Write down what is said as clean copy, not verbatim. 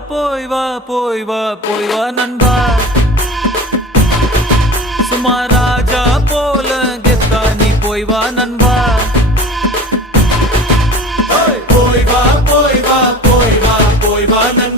போய் வா போய் வா போய் வா நண்பா சும்மா ராஜா போல கெத்தா நீ போய் வா நண்பா போய் வா போய் வா போய் வா போய் வா நண்பா